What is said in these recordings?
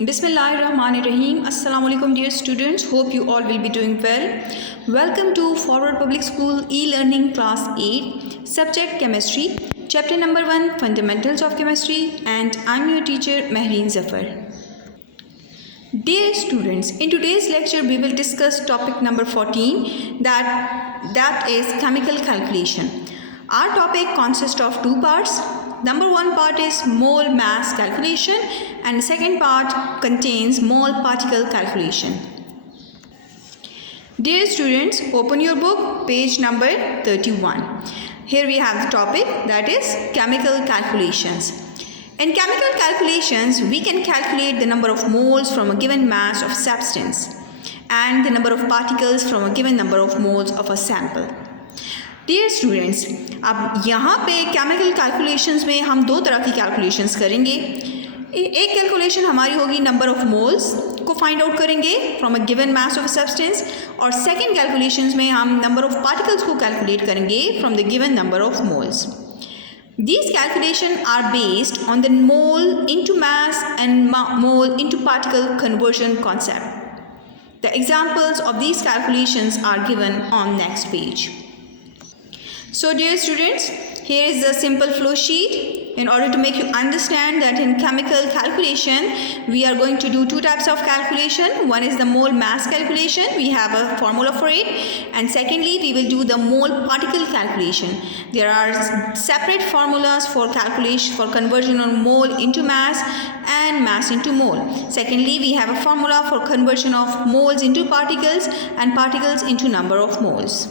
Bismillahirrahmanirrahim. Assalamu alaikum dear students. Hope you all will be doing well. Welcome to Forward Public School e-learning class 8, subject chemistry, chapter number 1, fundamentals of chemistry, and I'm your teacher Mehreen Zafar. Dear students, in today's lecture we will discuss topic number 14, that is chemical calculation. Our topic consists of two parts. Number one part is mole mass calculation and the second part contains mole particle calculation. Dear students, open your book, page number 31. Here we have the topic, that is chemical calculations. In chemical calculations, we can calculate the number of moles from a given mass of substance and the number of particles from a given number of moles of a sample. Dear students, अब यहाँ पे chemical calculations में हम दो तरह की कैलकुलेशंस करेंगे. एक कैलकुलेशन हमारी होगी नंबर ऑफ मोल्स को फाइंड आउट करेंगे from a given mass of substance, और सेकंड कैलकुलेशंस में हम नंबर ऑफ पार्टिकल्स को कैलकुलेट करेंगे from the given number of moles. These calculations are based on the mole into mass and mole into particle conversion concept. The examples of these calculations are given on next page. So dear students, here is the simple flow sheet. In order to make you understand that in chemical calculation, we are going to do two types of calculation. One is the mole mass calculation. We have a formula for it. And secondly, we will do the mole particle calculation. There are separate formulas for calculation, for conversion of mole into mass and mass into mole. Secondly, we have a formula for conversion of moles into particles and particles into number of moles.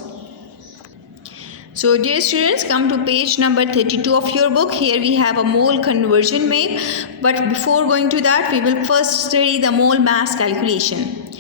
So dear students, come to page number 32 of your book. Here we have a mole conversion map, but before going to that, we will first study the mole mass calculation.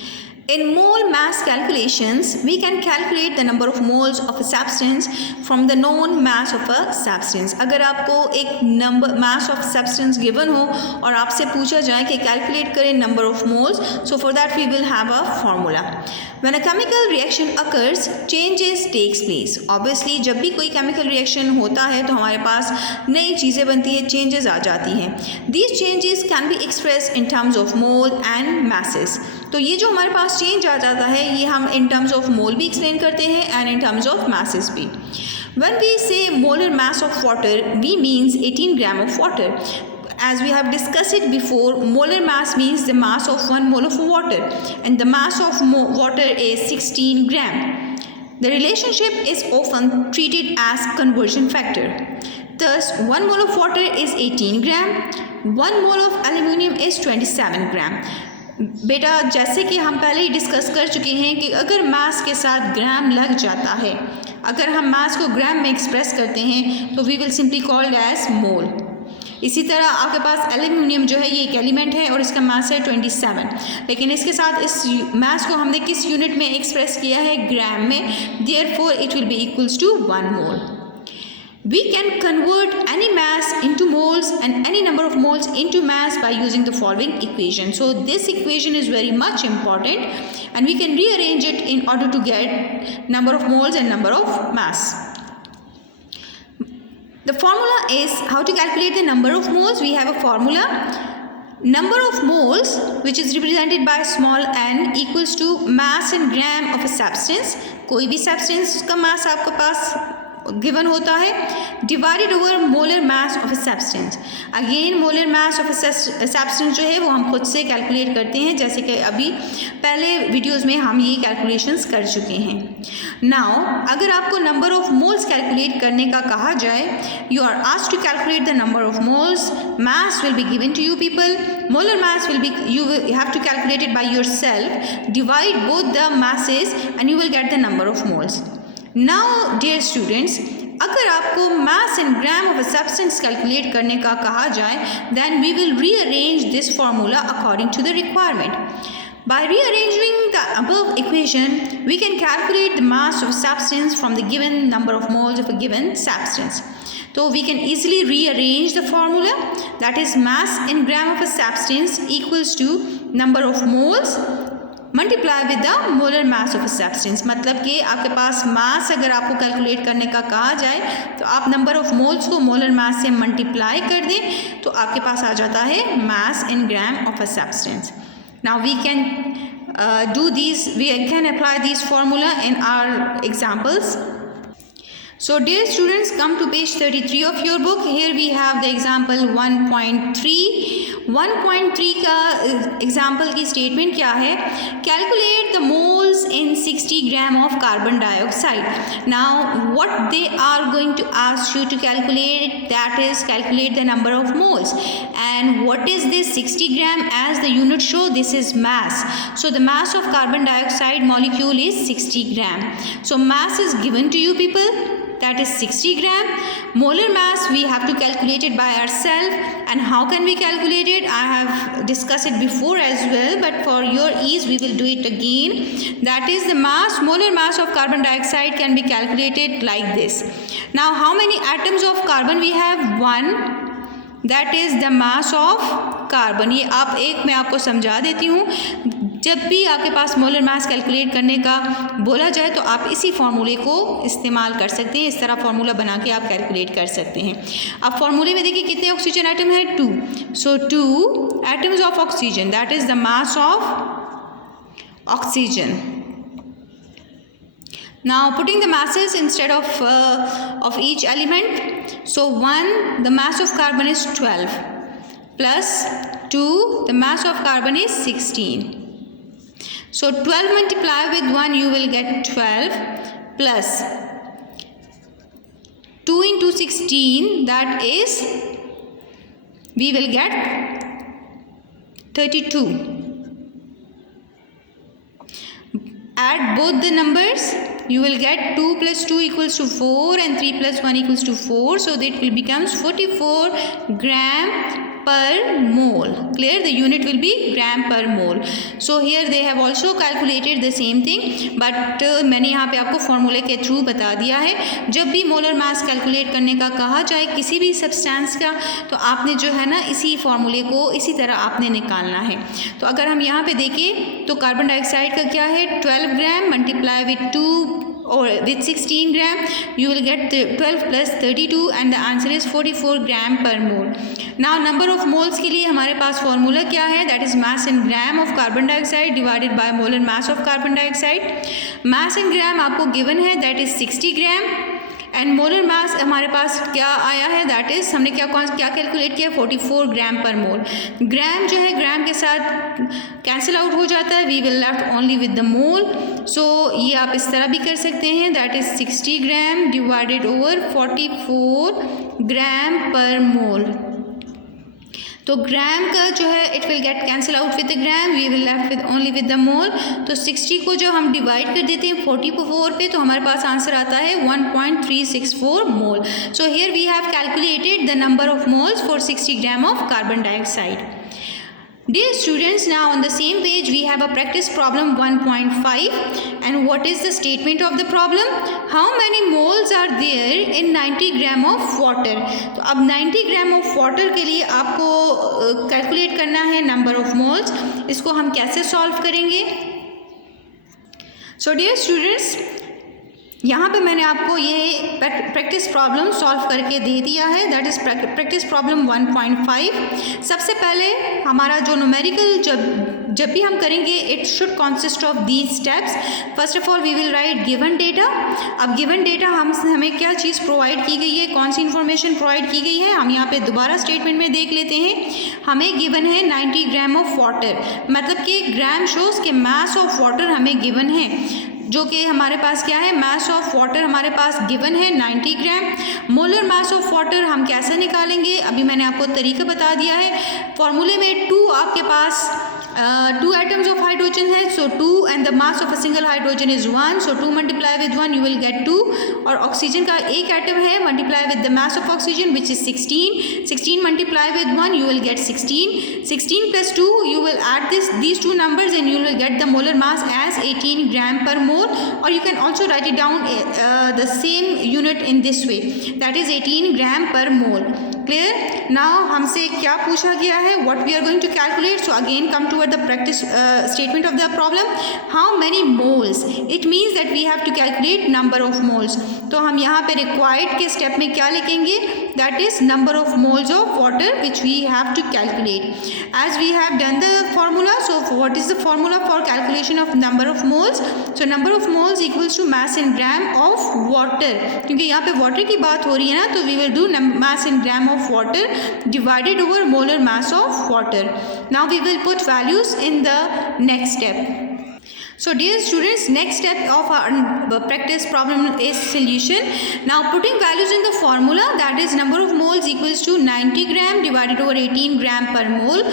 In mole mass calculations, we can calculate the number of moles of a substance from the known mass of a substance. अगर आपको एक number mass of substance given हो और आपसे पूछा जाए कि calculate करें number of moles, so for that we will have a formula. When a chemical reaction occurs, changes takes place. Obviously, जब भी कोई chemical reaction होता है तो हमारे पास नई चीज़ें बनती है, changes आ जाती हैं. These changes can be expressed in terms of mole and masses. तो ये जो हमारे पास चेंज आ जाता है, ये हम इन टर्म्स ऑफ मोल भी एक्सप्लेन करते हैं and in terms of masses भी. When we say molar mass of water, we means 18 gram of water. As we have discussed it before, molar mass means the mass of 1 mole of water and the mass of water is 16 gram. The relationship is often treated as conversion factor. Thus, 1 mole of water is 18 gram, 1 mole of aluminium is 27 gram. बेटा, जैसे कि हम पहले ही डिस्कस कर चुके हैं कि अगर मास के साथ ग्राम लग जाता है, अगर हम मास को ग्राम में एक्सप्रेस करते हैं तो we will simply called as mole. इसी तरह आपके पास एल्यूमिनियम जो है ये एक एलिमेंट है और इसका मास है 27, लेकिन इसके साथ इस मास को हमने किस यूनिट में एक्सप्रेस किया है? ग्राम में. Therefore it will be equals to 1 mole. We can convert any mass into moles and any number of moles into mass by using the following equation. So this equation is very much important and we can rearrange it in order to get number of moles and number of mass. The formula is how to calculate the number of moles. We have a formula. Number of moles, which is represented by small n, equals to mass in gram of a substance. कोई भी substance का mass आपके पास गिवन होता है, divided over molar mass of a substance. Again molar mass of a substance जो है वो हम खुद से कैलकुलेट करते हैं, जैसे कि अभी पहले वीडियोस में हम ये कैलकुलेशंस कर चुके हैं. नाउ अगर आपको नंबर ऑफ मोल्स कैलकुलेट करने का कहा जाए, you are asked to calculate the number of moles. Mass will be given to you people. Molar mass will be, you will have to calculate it by yourself. Divide both the masses and you will get the number of moles. Now dear students, अगर आपको mass in gram of a substance calculate करने का कहा जाए, then we will rearrange this formula according to the requirement. By rearranging the above equation, we can calculate the mass of substance from the given number of moles of a given substance. So we can easily rearrange the formula, that is mass in gram of a substance equals to number of moles multiply with the molar mass of substance. मतलब कि आपके पास मास अगर आपको कैलकुलेट करने का कहा जाए तो आप नंबर ऑफ मोल्स को मोलर मास से मल्टीप्लाई कर दें तो आपके पास आ जाता है mass in gram of a substance. Now we can do these, we can apply these formula in our examples. So dear students, come to page 33 of your book. Here we have the example 1.3. 1.3 का एग्जाम्पल की statement क्या है? Calculate the moles in 60 gram of carbon dioxide. Now what they are going to ask you to calculate, that is calculate the number of moles. And what is this 60 gram? As the unit show, this is mass. So the mass of carbon dioxide molecule is 60 gram. So mass is given to you people, that is 60 gram. Molar mass we have to calculate it by ourselves. And how can we calculate it? I have discussed it before as well, but for your ease we will do it again. That is the mass, molar mass of carbon dioxide can be calculated like this. Now how many atoms of carbon we have? 1. That is the mass of carbon. ये आप एक मैं आपको समझा देती हूँ, जब भी आपके पास मोलर मास कैलकुलेट करने का बोला जाए तो आप इसी फार्मूले को इस्तेमाल कर सकते हैं। इस तरह फार्मूला बना के आप कैलकुलेट कर सकते हैं। अब फार्मूले में देखिए कितने ऑक्सीजन एटम है? 2। सो 2 atoms of oxygen, that is the mass of oxygen. Now putting the masses instead of each element. So 1, the mass of carbon is 12 plus 2, the mass of carbon is 16. So 12 multiply with 1 you will get 12 plus 2 into 16, that is we will get 32. Add both the numbers, you will get 2 plus 2 equals to 4 and 3 plus 1 equals to 4. So that will becomes 44 gram per mole. Clear? The unit will be gram per mole. So here they have also calculated the same thing, but मैंने यहाँ पे आपको फॉर्मूले के थ्रू बता दिया है। जब भी मोलर मास कैलकुलेट करने का कहा जाए किसी भी सब्सटेंस का, तो आपने जो है ना इसी फॉर्मूले को इसी तरह आपने निकालना है। तो अगर हम यहाँ पे देखें तो कार्बन डाइऑक्साइड का क्या है? 12 gram multiply with 2 or with 16 gram you will get 12 plus 32 and the answer is 44 gram per mole. Now number of moles के लिए हमारे पास फॉर्मूला क्या है? That is mass in gram of carbon dioxide divided by molar mass of carbon dioxide. Mass in gram आपको given है, that is 60 gram and molar mass हमारे पास क्या आया है? दैट इज़ हमने क्या कैलकुलेट किया? 44 ग्राम पर मोल। ग्राम जो है ग्राम के साथ कैंसिल आउट हो जाता है, we will left only with the mole. सो ये आप इस तरह भी कर सकते हैं, that is 60 gram divided over 44 gram per mole. तो ग्राम का जो है it will get cancel out with the gram, we will left with only with the mole. तो 60 को जो हम डिवाइड कर देते हैं 44 पे तो हमारे पास आंसर आता है 1.364 mole. So here we have calculated the number of moles for 60 gram of carbon dioxide. Dear students, now on the same page we have a practice problem 1.5 and what is the statement of the problem? How many moles are there in 90 gram of water? तो अब 90 gram of water के लिए आपको कैलकुलेट करना है number of moles. इसको हम कैसे सॉल्व करेंगे? So dear students, यहाँ पे मैंने आपको ये प्रैक्टिस प्रॉब्लम सॉल्व करके दे दिया है, दैट इज़ प्रैक्टिस प्रॉब्लम 1.5। सबसे पहले हमारा जो न्यूमेरिकल जब भी हम करेंगे it should consist of these steps. First of all we will write given data. अब गिवन डेटा हमें क्या चीज़ प्रोवाइड की गई है, कौन सी इन्फॉर्मेशन प्रोवाइड की गई है, हम यहाँ पे दोबारा स्टेटमेंट में देख लेते हैं। हमें गिवन है 90 ग्राम ऑफ वाटर, मतलब कि ग्राम शोज के मास ऑफ वाटर हमें गिवन है, जो कि हमारे पास क्या है? मास ऑफ वाटर हमारे पास गिवन है 90 ग्राम। मोलर मास ऑफ वाटर हम कैसे निकालेंगे? अभी मैंने आपको तरीका बता दिया है। फॉर्मूले में 2 आपके पास 2 atoms of hydrogen है, so 2 and the mass of a single hydrogen is 1, so 2 multiply with 1 you will get 2। और ऑक्सीजन का एक एटम है, multiply with the mass of oxygen which is 16, 16 multiply with 1 you will get 16, 16 plus 2 you will add these two numbers and you will get the molar mass as 18 gram per mole, or you can also write it down the same unit in this way, that is 18 gram per mole। Clear? Now हमसे क्या पूछा गया है, what we are going to calculate. So again come toward the practice statement of the problem. How many moles, it means that we have to calculate number of moles. तो हम यहाँ पे रिक्वायर्ड के स्टेप में क्या लिखेंगे, that is number of moles of water which we have to calculate. As we have done the formula, so what is the formula for calculation of number of moles. So number of moles equals to mass in gram of water. क्योंकि यहाँ पे वाटर की बात हो रही है ना, तो we will do mass in gram of water divided over molar mass of water. Now we will put values in the next step. So dear students, next step of our practice problem is solution. Now putting values in the formula, that is number of moles equals to 90 gram divided over 18 gram per mole.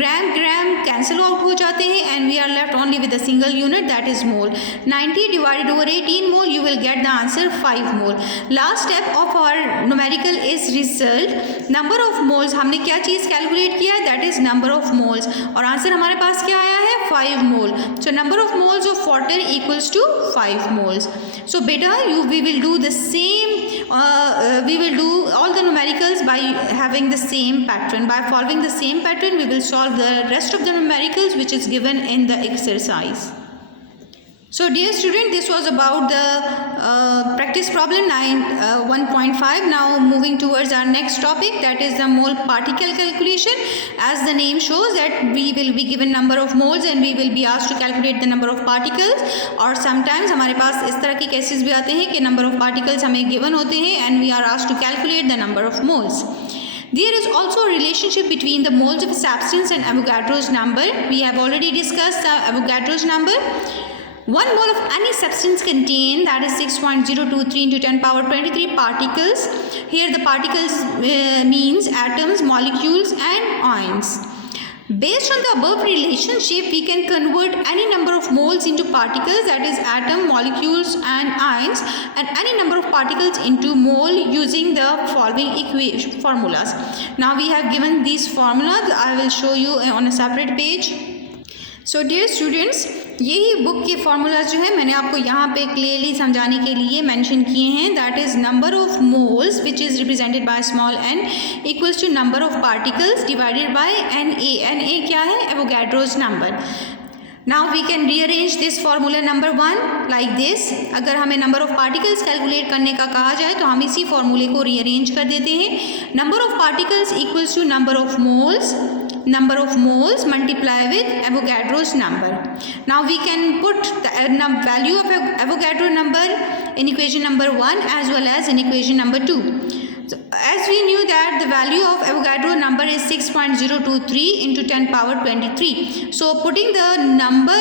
gram cancel out हो जाते हैं and we are left only with a single unit, that is mole. 90 divided over 18 mole, you will get the answer 5 mole. Last step of our numerical is result. Number of moles, हमने क्या चीज़ कैलकुलेट किया, that is number of moles, और आंसर हमारे पास क्या आया है, 5 mole. So number of moles of water equals to 5 moles. So beta, we will do the same, we will do all the numericals by having the same pattern. By following the same pattern, we will solve the rest of the numericals which is given in the exercise. So dear student, this was about the practice problem 1.5. Now moving towards our next topic, that is the mole particle calculation. As the name shows that we will be given number of moles and we will be asked to calculate the number of particles. और sometimes हमारे पास इस तरह के cases भी आते हैं कि number of particles हमें given होते हैं and we are asked to calculate the number of moles. There is also a relationship between the moles of a substance and Avogadro's number. We have already discussed the Avogadro's number. 1 mole of any substance contain, that is 6.023 into 10 power 23 particles. Here the particles means atoms, molecules and ions. Based on the above relationship, we can convert any number of moles into particles, that is atom, molecules and ions, and any number of particles into mole using the following formulas. Now we have given these formulas. I will show you on a separate page. So dear students, यही बुक के फार्मूलाज जो है मैंने आपको यहाँ पे क्लियरली समझाने के लिए मेंशन किए हैं. That is number of moles which is represented by small n equals to number of particles divided by N A क्या है, Avogadro's number. Now we can rearrange this formula number 1 like this. अगर हमें number of particles calculate करने का कहा जाए तो हम इसी फॉर्मूले को रीअरेंज कर देते हैं. Number of particles equals to number of moles, number of moles multiply with Avogadro's number. Now we can put the value of Avogadro number in equation number 1 as well as in equation number 2. So, as we knew that the value of Avogadro number is 6.023 into 10 power 23. So putting the number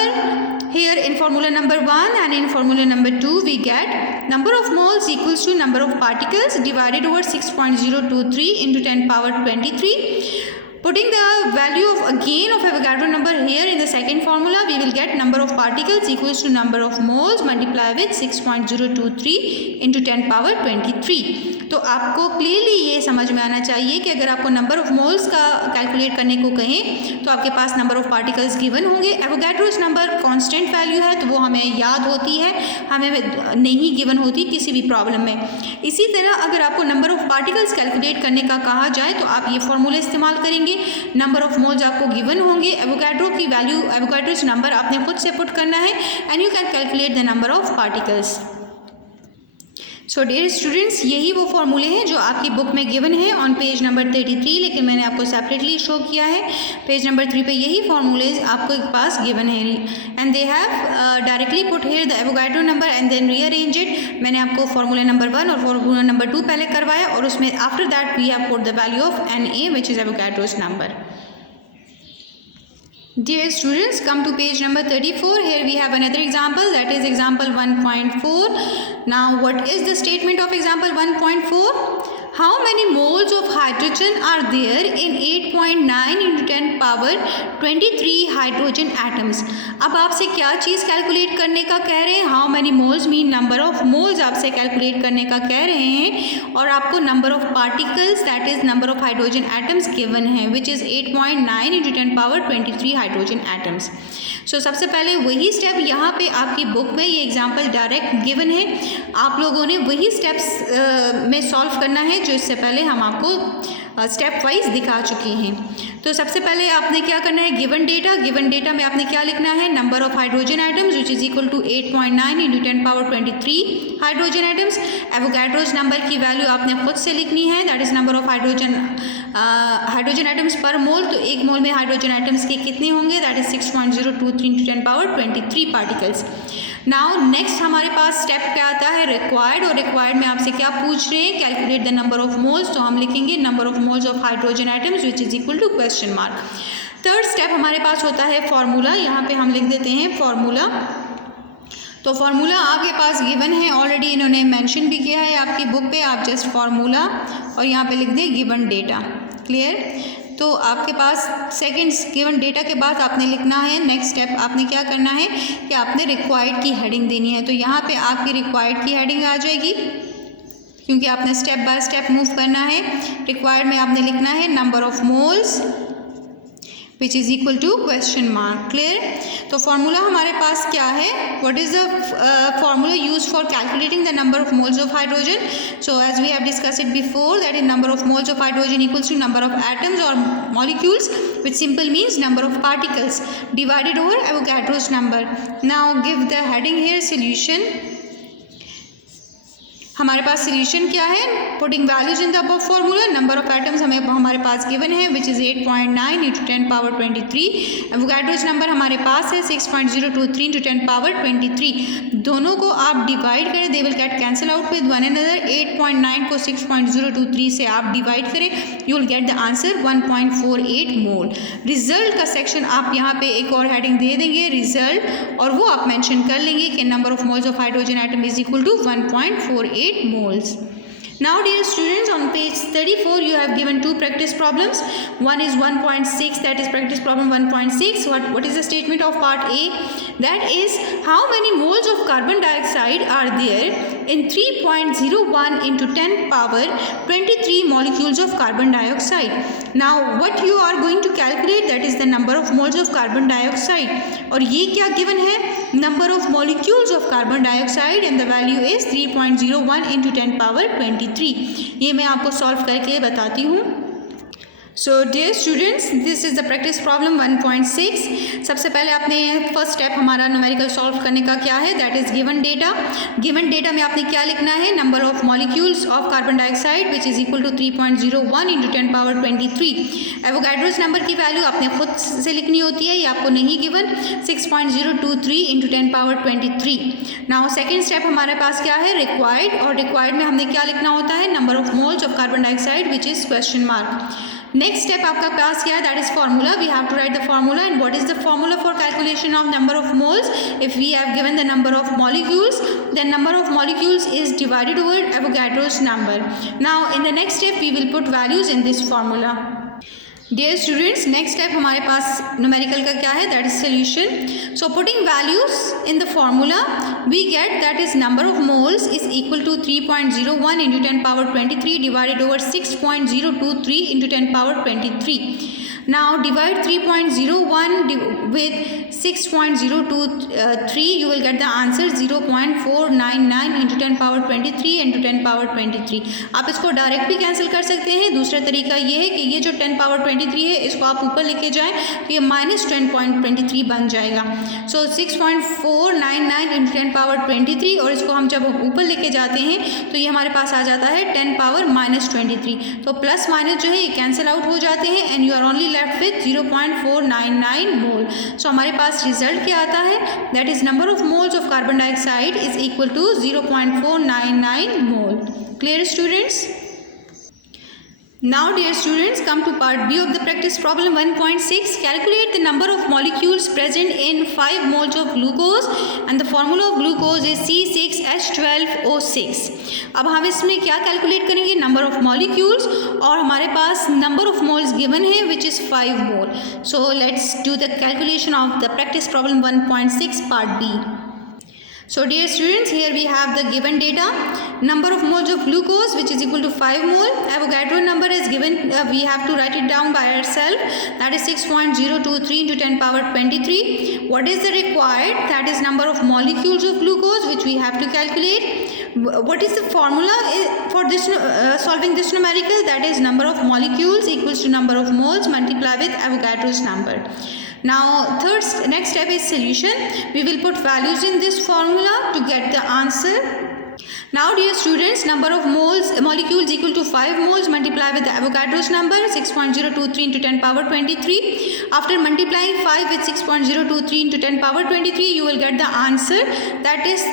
here in formula number 1 and in formula number 2, we get number of moles equals to number of particles divided over 6.023 into 10 power 23. Putting the value of again of Avogadro number here in the second formula, we will get number of particles equals to number of moles multiply with 6.023 into 10 power 23. तो आपको क्लियरली ये समझ में आना चाहिए कि अगर आपको नंबर ऑफ मोल्स का कैलकुलेट करने को कहें तो आपके पास नंबर ऑफ पार्टिकल्स गिवन होंगे. एवोगाड्रोस नंबर कांस्टेंट वैल्यू है तो वो हमें याद होती है, हमें नहीं गिवन होती किसी भी प्रॉब्लम में. इसी तरह अगर आपको नंबर ऑफ पार्टिकल्स कैलकुलेट करने का कहा जाए तो आप ये फॉर्मूला इस्तेमाल करेंगे. नंबर ऑफ मोल्स आपको गिवन होंगे, एवोगाड्रो की वैल्यू, एवोगाड्रोस नंबर आपने खुद से पुट करना है and you can calculate the number of particles. So dear students, यही वो फॉर्मूले हैं जो आपकी बुक में गिवन है ऑन पेज नंबर 33, लेकिन मैंने आपको सेपरेटली शो किया है. पेज नंबर 3 पे यही फॉर्मूलेज आपको पास गिवन है and they have directly put here the Avogadro number and then rearrange it. मैंने आपको फॉर्मूला नंबर 1 और फॉर्मूला नंबर 2 पहले करवाया और उसमें after that we have put the value of N A which is Avogadro's number. Dear students, come to page number 34. Here we have another example, that is example 1.4. Now what is the statement of example 1.4? How many moles of hydrogen are there in 8.9 into 10 power 23 hydrogen atoms? अब आपसे क्या चीज़ कैलकुलेट करने का कह रहे हैं? How many moles mean number of moles आपसे calculate करने का कह रहे हैं और आपको number of particles that is number of hydrogen atoms given है which is 8.9 into 10 power 23 hydrogen atoms. So सबसे पहले वही स्टेप यहाँ पे आपकी बुक में ये एग्जाम्पल डायरेक्ट गिवन है, आप लोगों ने वही स्टेप्स में सॉल्व करना है जो इससे पहले हम आपको स्टेप वाइज दिखा चुकी हैं। तो सबसे पहले आपने क्या करना है, गिवन डेटा में आपने क्या लिखना है, number of hydrogen atoms which is equal to 8.9 into 10⁻23 hydrogen atoms. Avogadro's number की वैल्यू आपने खुद से लिखनी है, that is number of hydrogen atoms per mole. तो एक मोल में हाइड्रोजन आइटम्स के कितने होंगे, that is 6.023 into 10⁻23 particles. Now next हमारे पास स्टेप क्या आता है, रिक्वायर्ड, और रिक्वायर्ड में आपसे क्या पूछ रहे हैं, calculate the number of moles. तो हम लिखेंगे number of moles of hydrogen atoms which is equal to question mark. Third step हमारे पास होता है फॉर्मूला, यहाँ पे हम लिख देते हैं फॉर्मूला। तो फार्मूला आपके पास गिवन है, ऑलरेडी इन्होंने मेंशन भी किया है आपकी बुक पे, आप जस्ट फार्मूला और यहाँ पे लिख दें गिवन डेटा। क्लियर? तो आपके पास सेकंड गिवन डेटा के बाद आपने लिखना है, नेक्स्ट स्टेप आपने क्या करना है कि आपने रिक्वायर्ड की हेडिंग देनी है। तो यहाँ पे आपकी रिक्वायर्ड की हेडिंग आ जाएगी, क्योंकि आपने स्टेप बाय स्टेप मूव करना है। रिक्वायर्ड में आपने लिखना है number of moles which is equal to question mark. Clear? तो फार्मूला हमारे पास क्या है, what is the formula use for calculating the number of moles of hydrogen. So as we have discussed it before, that is number of moles of hydrogen equals to number of atoms और molecules which simple means number of particles divided over Avogadro's number. Now give the heading here solution. हमारे पास सोल्यूशन क्या है, putting values in the above formula. Number of atoms हमारे पास given है which is 8.9 into 10⁻23। Avogadro's number हमारे पास है 6.023 into 10⁻23। दोनों को आप डिवाइड करें, they will get cancel out with one another. 8.9 को 6.023 से आप डिवाइड करें, you will get the answer 1.48 मोल। रिजल्ट का सेक्शन आप यहाँ पे एक और हेडिंग दे देंगे रिजल्ट, और वो आप मेंशन कर लेंगे कि number of moles of hydrogen atom is equal to 1.48 moles. Now dear students, on page 34 you have given two practice problems. One is 1.6, that is practice problem 1.6. What is the statement of part A? That is, how many moles of carbon dioxide are there in 3.01 into 10⁻23 molecules of carbon dioxide? Now what you are going to calculate, that is the number of moles of carbon dioxide. और ये क्या given है, number of molecules of carbon dioxide, and the value is 3.01 into 10⁻23. ये मैं आपको सॉल्व करके बताती हूँ। So dear students, this is the practice problem 1.6। सबसे पहले आपने फर्स्ट स्टेप हमारा न्यूमेरिकल सॉल्व करने का क्या है, that is given data. Given data में आपने क्या लिखना है, number of molecules of carbon dioxide which is equal to 3.01 into 10⁻23। Avogadro's number की वैल्यू आपने खुद से लिखनी होती है, ये आपको नहीं given, 6.023 into 10⁻23। Now second step हमारे पास क्या है, रिक्वायर्ड, और रिक्वायर्ड में हमने क्या लिखना होता है, number of moles of carbon dioxide which is question mark. Next step आपका पास क्या है, that is formula. We have to write the formula, and what is the formula for calculation of number of moles. If we have given the number of molecules, then number of molecules is divided over Avogadro's number. Now in the next step we will put values in this formula. Dear students, next step हमारे पास numerical का क्या है, that is solution. So putting values in the formula we get that is number of moles is equal to 3.01 into 10⁻23 divided over 6.023 into 10⁻23। Now divide 3.01 with 6.023, you will get the answer 0.499 into 10⁻23 into 10⁻23। आप इसको डायरेक्ट भी कैंसिल कर सकते हैं। दूसरा तरीका ये है कि ये जो 10⁻23 है इसको आप ऊपर लेके जाएं तो ये -10.23 बन जाएगा। सो 6.499 into 10⁻23, और इसको हम जब ऊपर लेके जाते हैं तो ये हमारे पास आ जाता है 10⁻−23। तो प्लस माइनस जो है ये कैंसिल आउट हो जाते हैं, and you are only left with 0.499 mole. So हमारे पास रिजल्ट क्या आता है, that is number of moles of carbon dioxide is equal to 0.499 mole. Clear students? Now dear students, come to part B of the practice problem 1.6. Calculate the number of molecules present in 5 moles of glucose, and the formula of glucose is C6H12O6. अब हम इसमें क्या कैलकुलेट करेंगे, number of molecules, और हमारे पास number of moles given है which is 5 mole. So let's do the calculation of the practice problem 1.6 part B. So dear students, here we have the given data. Number of moles of glucose which is equal to 5 mole. Avogadro number is given, we have to write it down by ourselves, that is 6.023 into 10⁻23. What is the required, that is number of molecules of glucose which we have to calculate. what is the formula for this solving this numerical? That is number of molecules equals to number of moles multiplied with Avogadro's number. Now next step is solution. We will put values in this formula to get the answer. Now dear students, number of molecules equal to 5 moles multiplied with the Avogadro's number 6.023 into 10 power 23. After multiplying 5 with 6.023 into 10 power 23, you will get the answer, that is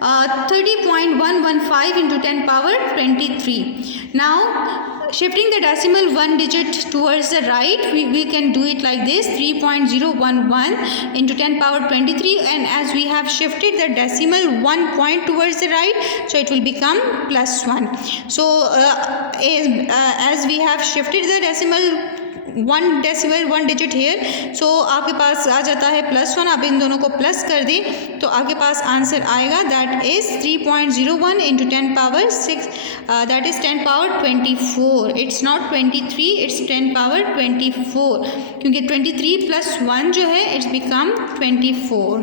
30.115 into 10 power 23. Now shifting the decimal one digit towards the right, we can do it like this, 3.011 into 10 power 23, and as we have shifted the decimal 1 point towards the right, so it will become +1. So as we have shifted the decimal one digit here, so आपके पास आ जाता है +1. आप इन दोनों को प्लस कर दें तो आपके पास आंसर आएगा, that is 3.01 into 10 power 6, that is 10 power 24. It's not 23, it's 10 power 24, क्योंकि 23 + 1 जो है it's become 24.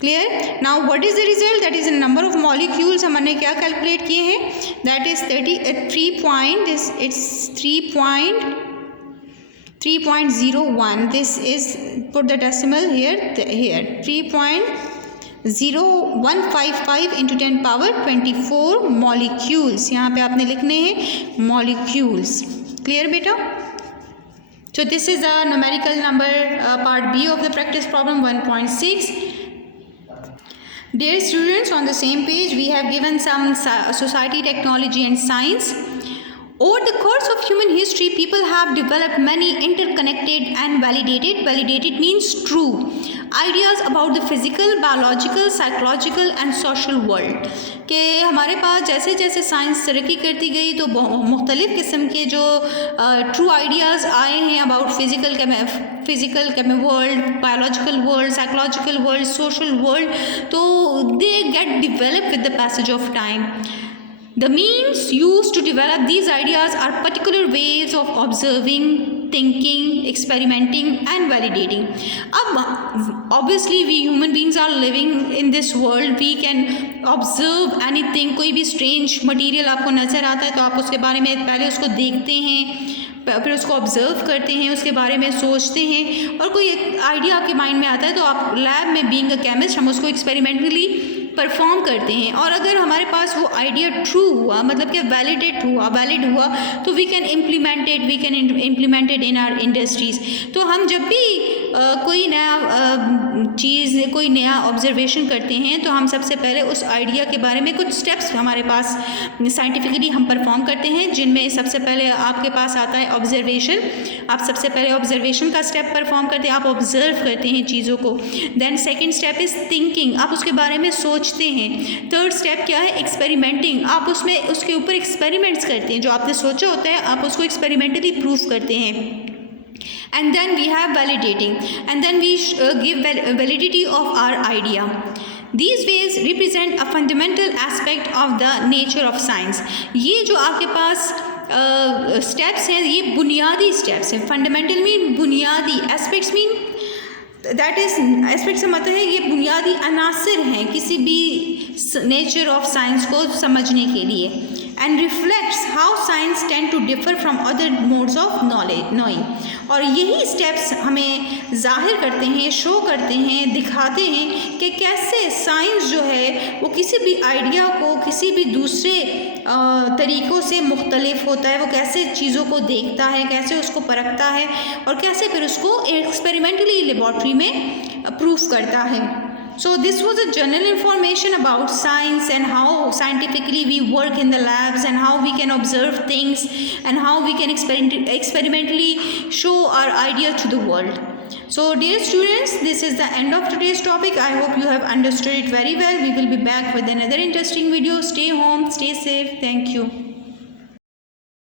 Clear? Now what is the result? That is the number of molecules हमने क्या कैलकुलेट किए हैं, that is 3.01. This is, put the decimal here 3.0155 into 10 power 24 molecules. यहाँ पे आपने लिखने हैं molecules. Clear बेटा? So this is the numerical number part B of the practice problem 1.6. Dear students, on the same page we have given some society, technology and science. Over the course of human history, people have developed many interconnected and validated means true, ideas about the physical, biological, psychological and social world. कि हमारे पास जैसे जैसे साइंस तरक्की करती गई तो मुख्तलिफ़ किस्म के जो ट्रू आइडियाज़ आए हैं about physical world, biological world, psychological world, social world, तो they get develop with the passage of time. The means used to develop these ideas are particular ways of observing, thinking, experimenting and validating. अब obviously we human beings are living in this world. We can observe anything. कोई भी strange material आपको नज़र आता है तो आप उसके बारे में पहले उसको देखते हैं, फिर उसको ऑब्ज़र्व करते हैं, उसके बारे में सोचते हैं, और कोई एक आइडिया आपके माइंड में आता है तो आप लैब में बीइंग अ केमिस्ट हम उसको एक्सपेरिमेंटली परफॉर्म करते हैं. और अगर हमारे पास वो आइडिया ट्रू हुआ, मतलब कि वैलिड हुआ तो we can implement it in our industries. तो हम जब भी कोई नया चीज़, कोई नया ऑब्जर्वेशन करते हैं तो हम सबसे पहले उस आइडिया के बारे में कुछ स्टेप्स हमारे पास साइंटिफिकली हम परफॉर्म करते हैं, जिनमें सबसे पहले आपके पास आता है ऑब्जर्वेशन. आप सबसे पहले ऑब्जर्वेशन का स्टेप परफॉर्म करते हैं, आप ऑब्जर्व करते हैं चीज़ों को. Then second step is thinking, आप उसके बारे में सोचते हैं. थर्ड स्टेप क्या है, एक्सपेरिमेंटिंग, आप उसके ऊपर एक्सपेरिमेंट्स करते हैं. जो आपने सोचा होता है आप उसको एक्सपेरिमेंटली प्रूव करते हैं. And then we have validating, and then we give validity of our idea. These ways represent a fundamental aspect of the nature of science. ये जो आपके पास स्टेप्स हैं, ये बुनियादी स्टेप्स हैं. फंडामेंटल मीन बुनियादी, aspects mean that is aspect से मतलब है ये बुनियादी अनासर हैं किसी भी नेचर ऑफ साइंस को समझने के लिए. And reflects how science tend to differ from other modes of knowing. और यही स्टेप्स हमें जाहिर करते हैं, शो करते हैं, दिखाते हैं कि कैसे साइंस जो है वो किसी भी आइडिया को किसी भी दूसरे तरीक़ों से मुख्तलिफ होता है. वो कैसे चीज़ों को देखता है, कैसे उसको परखता है और कैसे फिर उसको एक्सपेरिमेंटली लेबॉर्ट्री में प्रूफ करता है. So this was a general information about science and how scientifically we work in the labs and how we can observe things and how we can experimentally show our idea to the world. So dear students, this is the end of today's topic. I hope you have understood it very well. We will be back with another interesting video. Stay home, stay safe. Thank you.